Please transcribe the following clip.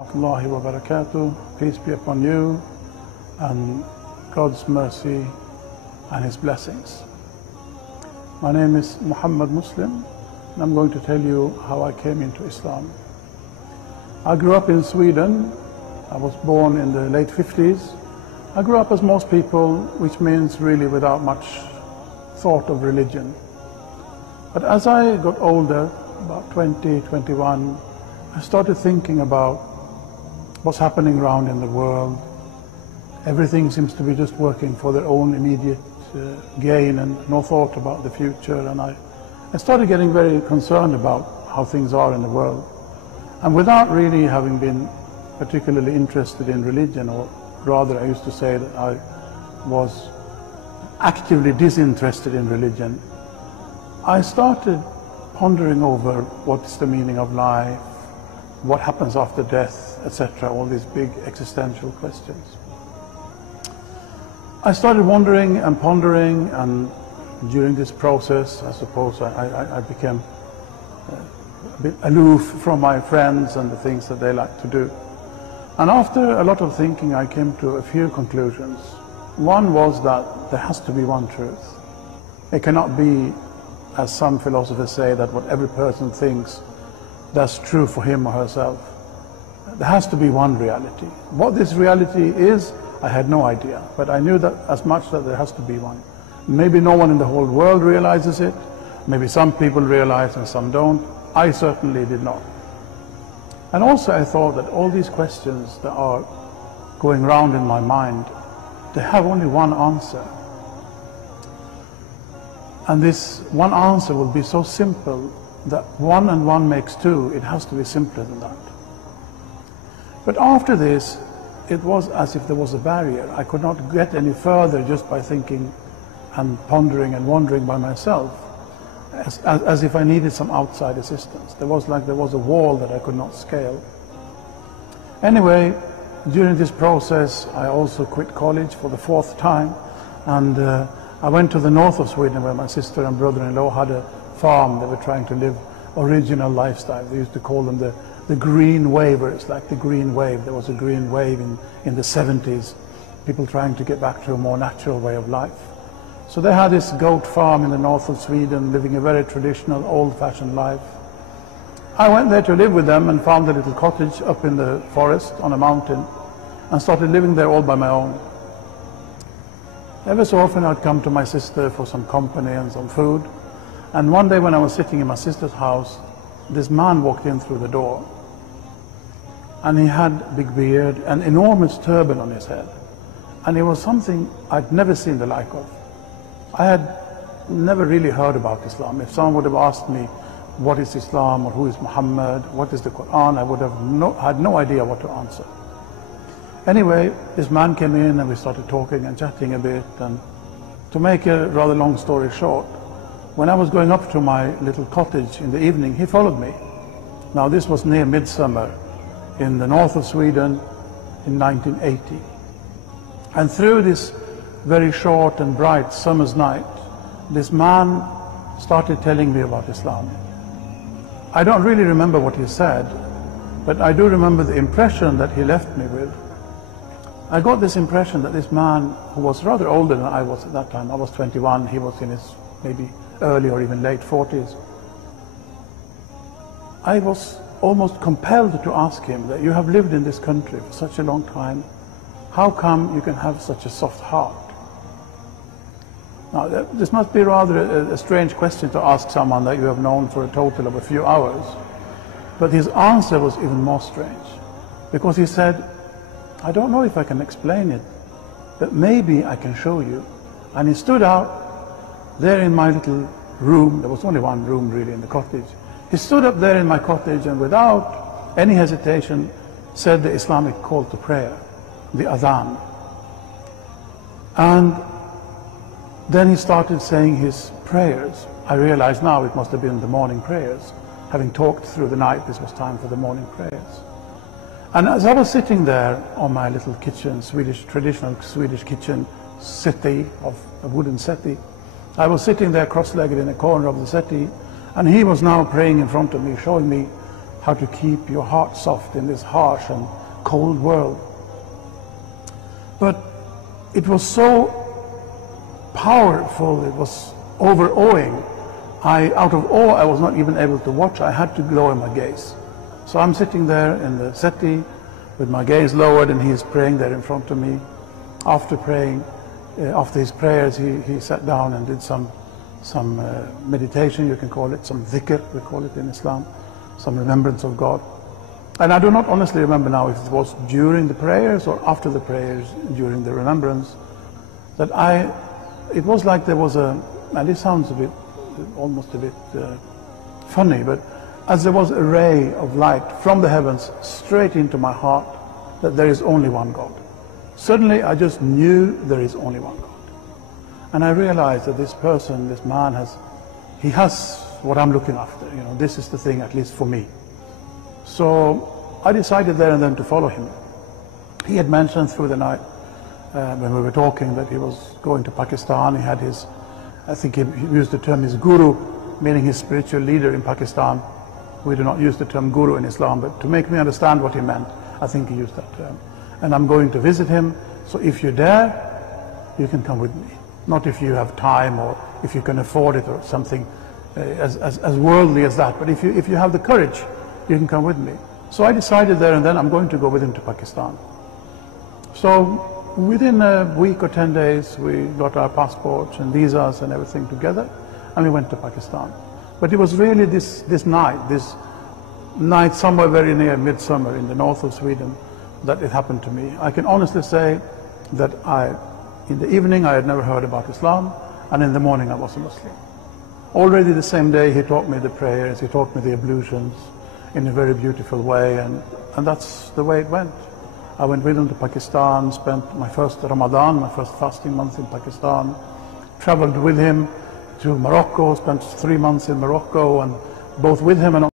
Allahi wa barakatuh. Peace be upon you and God's mercy and His blessings. My name is Muhammad Muslim and I'm going to tell you how I came into Islam. I grew up in Sweden. I was born in the late 50s. I grew up as most people, which means really without much thought of religion. But as I got older, about 20, 21, I started thinking about what's happening around in the world. Everything seems to be just working for their own immediate gain and no thought about the future. And I started getting very concerned about how things are in the world. And without really having been particularly interested in religion, or rather I used to say that I was actively disinterested in religion, I started pondering over what's the meaning of life, what happens after death, etc., all these big existential questions. I started wondering and pondering, and during this process, I suppose I became a bit aloof from my friends and the things that they like to do. And after a lot of thinking, I came to a few conclusions. One was that there has to be one truth. It cannot be, as some philosophers say, that what every person thinks, that's true for him or herself. There has to be one reality. What this reality is, I had no idea, but I knew that as much that there has to be one. Maybe no one in the whole world realizes it. Maybe some people realize and some don't. I certainly did not. And also I thought that all these questions that are going round in my mind, they have only one answer. And this one answer will be so simple that 1 and 1 makes 2. It has to be simpler than that. But after this, it was as if there was a barrier. I could not get any further just by thinking and pondering and wondering by myself, as if I needed some outside assistance. There was a wall that I could not scale. Anyway, during this process, I also quit college for the 4th time, and I went to the north of Sweden where my sister and brother-in-law had a farm. They were trying to live original lifestyle. They used to call them the green wavers, like the green wave. There was a green wave in the 70s, people trying to get back to a more natural way of life. So they had this goat farm in the north of Sweden, living a very traditional, old-fashioned life. I went there to live with them and found a little cottage up in the forest on a mountain and started living there all by my own. Every so often I'd come to my sister for some company and some food. And one day when I was sitting in my sister's house, this man walked in through the door. And he had a big beard, an enormous turban on his head. And it was something I'd never seen the like of. I had never really heard about Islam. If someone would have asked me, what is Islam, or who is Muhammad, what is the Quran, I would have had no idea what to answer. Anyway, this man came in and we started talking and chatting a bit. And to make a rather long story short, when I was going up to my little cottage in the evening, he followed me. Now this was near midsummer in the north of Sweden in 1980. And through this very short and bright summer's night, this man started telling me about Islam. I don't really remember what he said, but I do remember the impression that he left me with. I got this impression that this man, who was rather older than I was at that time, I was 21, he was in his maybe early or even late 40s. I was almost compelled to ask him that you have lived in this country for such a long time, how come you can have such a soft heart? Now this must be rather a strange question to ask someone that you have known for a total of a few hours, but his answer was even more strange, because he said, I don't know if I can explain it, but maybe I can show you. And he stood out there in my little room. There was only one room really in the cottage. He stood up there in my cottage and without any hesitation said the Islamic call to prayer, the adhan. And then he started saying his prayers. I realize now it must have been the morning prayers. Having talked through the night, this was time for the morning prayers. And as I was sitting there on my little kitchen, traditional Swedish kitchen settee, of a wooden settee, I was sitting there cross-legged in a corner of the settee, and he was now praying in front of me, showing me how to keep your heart soft in this harsh and cold world. But it was so powerful, it was overawing. Out of awe, I was not even able to watch. I had to lower my gaze. So I'm sitting there in the settee with my gaze lowered, and he is praying there in front of me. After praying, after his prayers, he sat down and did some meditation, you can call it, some dhikr, we call it in Islam, some remembrance of God. And I do not honestly remember now if it was during the prayers or after the prayers, during the remembrance, that it was like there was and this sounds almost a bit funny, but as there was a ray of light from the heavens straight into my heart, that there is only one God. Suddenly I just knew there is only one God. And I realized that this person, this man has what I'm looking after. You know, this is the thing, at least for me. So I decided there and then to follow him. He had mentioned through the night when we were talking that he was going to Pakistan. He had his, I think he used the term his guru, meaning his spiritual leader in Pakistan. We do not use the term guru in Islam, but to make me understand what he meant, I think he used that term. And I'm going to visit him, so if you're there, you can come with me. Not if you have time or if you can afford it or something as worldly as that, but if you have the courage, you can come with me. So I decided there and then I'm going to go with him to Pakistan. So within a week or 10 days, we got our passports and visas and everything together, and we went to Pakistan. But it was really this night somewhere very near midsummer in the north of Sweden that it happened to me. I can honestly say that in the evening I had never heard about Islam, and in the morning I was a Muslim. Already the same day he taught me the prayers, he taught me the ablutions in a very beautiful way, and that's the way it went. I went with him to Pakistan, spent my first Ramadan, my first fasting month in Pakistan, traveled with him to Morocco, spent 3 months in Morocco, and both with him and